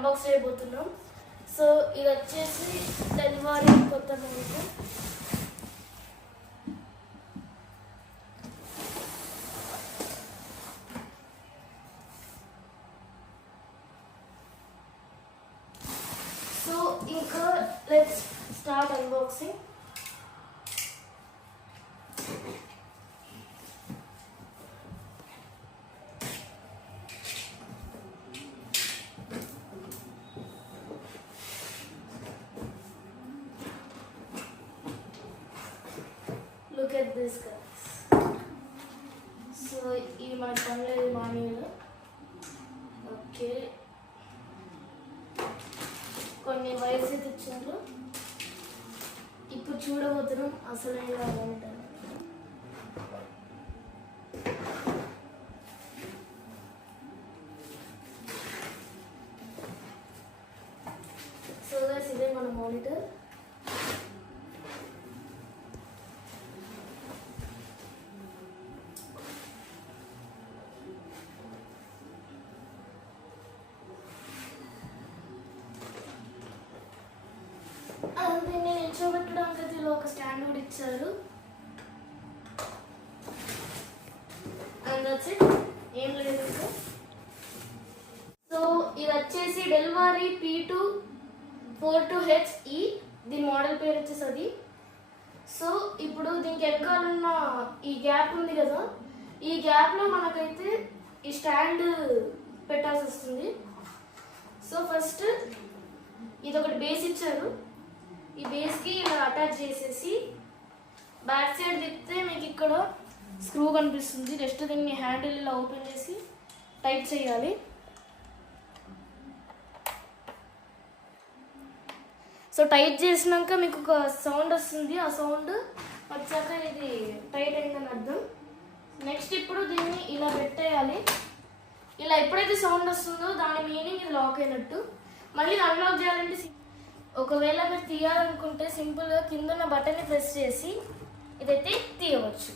అన్బాక్స్ చేయబోతున్నాం. సో ఇది వచ్చేసి డెలివరీ కొత్త మానిటర్. సో ఇంకా let's start unboxing. Look at this guys. So ఇది మన పనిలేదు మాన్యువల్. ఓకే, కొన్ని వైర్స్ అయితే ఇచ్చారు. ఇప్పుడు చూడబోతున్నాం అసలైన మానిటర్. సో గైస్ ఇదే మన మానిటర్. దీన్ని నిల్చోబెట్టడానికి అయితే ఇలా ఒక స్టాండ్ కూడా ఇచ్చారు. అండ్ దట్స్ ఇట్, ఏం లేదు. సో ఇది వచ్చేసి డెలివరీ P242HE, దీని మోడల్ పేరు వచ్చేసి అది. సో ఇప్పుడు దీనికి వెనకాలన్న ఈ గ్యాప్ ఉంది కదా, ఈ గ్యాప్లో మనకైతే ఈ స్టాండ్ పెట్టాల్సి వస్తుంది. సో ఫస్ట్ ఇది ఒకటి బేస్ ఇచ్చారు. ఈ బేస్కి ఇలా అటాచ్ చేసేసి బ్యాక్ సైడ్ తిప్పితే మీకు ఇక్కడ స్క్రూ కనిపిస్తుంది. జస్ట్ దీన్ని హ్యాండిల్ ఇలా ఓపెన్ చేసి టైట్ చేయాలి. సో టైట్ చేసినాక మీకు ఒక సౌండ్ వస్తుంది. ఆ సౌండ్ వచ్చాక ఇది టైట్ అయిందని అర్థం. నెక్స్ట్ ఇప్పుడు దీన్ని ఇలా పెట్టేయాలి. ఇలా ఎప్పుడైతే సౌండ్ వస్తుందో దాని మీనింగ్ ఇది లాక్ అయినట్టు. మళ్ళీ అన్లాక్ చేయాలంటే ఒకవేళ మీరు తీయాలనుకుంటే సింపుల్గా కింద ఉన్న బటన్ని ప్రెస్ చేసి ఇదైతే తీయవచ్చు.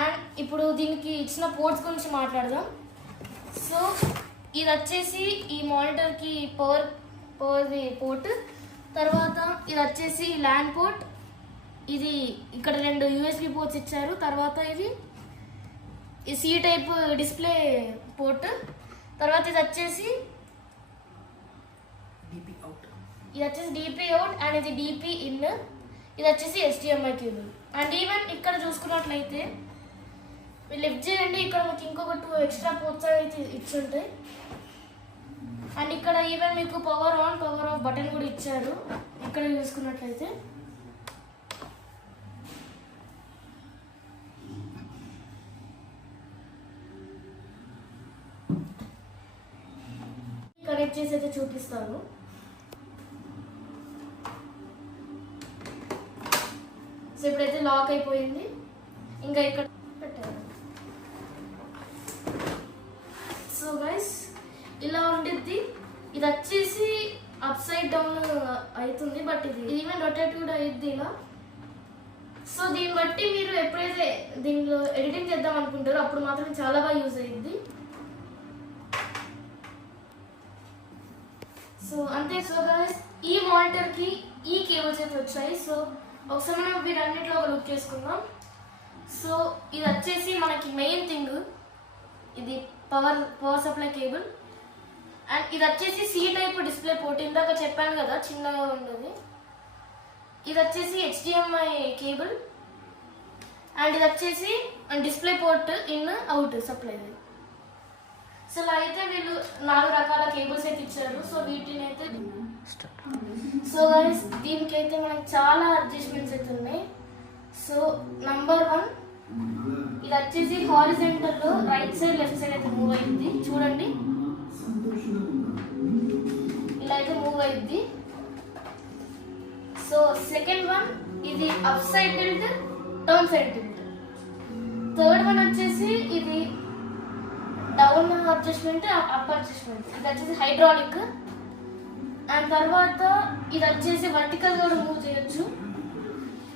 అండ్ ఇప్పుడు దీనికి ఇచ్చిన పోర్ట్స్ గురించి మాట్లాడదాం. సో ఇది వచ్చేసి ఈ మానిటర్కి పవర్ది పోర్ట్. తర్వాత ఇది వచ్చేసి ల్యాన్ పోర్ట్. ఇది ఇక్కడ 2 USB పోర్ట్స్ ఇచ్చారు. తర్వాత ఇది C టైప్ డిస్ప్లే పోర్ట్. తర్వాత ఇది వచ్చేసి DP అవుట్ అండ్ ఇది DP ఇన్. ఇది వచ్చేసి HDMI కేబుల్. అండ్ ఈవెన్ ఇక్కడ చూసుకున్నట్లయితే మీరు లిఫ్ట్ చేయండి, ఇక్కడ మీకు ఇంకొక 2 ఎక్స్ట్రా పోర్ట్స్ అయితే ఇచ్చుంటాయి. అండ్ ఇక్కడ ఈవెన్ మీకు power on power of button కూడా ఇచ్చారు. ఇక్కడ చూసుకున్నట్లయితే కనెక్ట్ చేసి అయితే చూపిస్తాను. సో ఇప్పుడైతే లాక్ అయిపోయింది. ఇంకా ఇక్కడ పెట్టారు. సో గైస్ ఇలా ఉండిద్ది. ఇది వచ్చేసి అప్ సైడ్ డౌన్ అవుతుంది, బట్ ఇది ఈవెన్ రొటేట్ కూడా అయ్యిద్ది ఇలా. సో దీన్ని బట్టి మీరు ఎప్పుడైతే దీనిలో ఎడిటింగ్ చేద్దాం అనుకుంటారో అప్పుడు మాత్రం చాలా బాగా యూజ్ అయ్యిద్ది. సో అంతే. సో గైస్ ఈ మానిటర్కి ఈ కేబుల్స్ అయితే వచ్చాయి. సో ఒకసారి మనం వీటన్నిటిలో ఒక లుక్ చేసుకుందాం. సో ఇది వచ్చేసి మనకి మెయిన్ థింగ్, ఇది పవర్ సప్లై కేబుల్. అండ్ ఇది వచ్చేసి C టైప్ డిస్ప్లే పోర్ట్. ఇందాక చెప్పాను కదా చిన్నగా ఉన్నది. ఇది వచ్చేసి HDMI కేబుల్. అండ్ ఇది వచ్చేసి display port in out supply. So ఇలా అయితే వీళ్ళు 4 రకాల కేబుల్స్ అయితే ఇచ్చారు. సో వీటిని అయితే సో గైస్ దీనికైతే మనకి చాలా అడ్జస్ట్మెంట్స్ అయితే ఉన్నాయి. సో నంబర్ 1 ఇది వచ్చేసి హారిజెంటల్లో రైట్ సైడ్ లెఫ్ట్ సైడ్ అయితే మూవ్ అయింది. చూడండి ఇలా అయితే మూవ్ అయింది. సో సెకండ్ 1 ఇది up side tilt, down side tilt. Third 1 వచ్చేసి ఇది డౌన్ అడ్జస్ట్మెంట్, అప్ అడ్జస్ట్మెంట్. ఇది వచ్చేసి హైడ్రాలిక్. అండ్ తర్వాత ఇది వచ్చేసి వర్టికల్ కూడా మూవ్ చేయొచ్చు.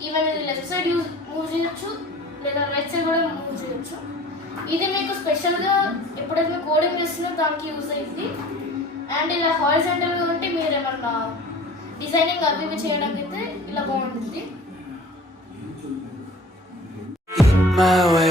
ఈవెన్ ఇది లెఫ్ట్ సైడ్ మూవ్ చేయొచ్చు లేదా రైట్ సైడ్ కూడా మూవ్ చేయొచ్చు. ఇది మీకు స్పెషల్గా ఎప్పుడైతే కోడింగ్ చేస్తున్నా దానికి యూజ్ అయ్యింది. అండ్ ఇలా హారిజాంటల్గా ఉంటే మీరు ఏమన్నా డిజైనింగ్ అవి ఇవి చేయడానికి అయితే ఇలా బాగుంటుంది. My way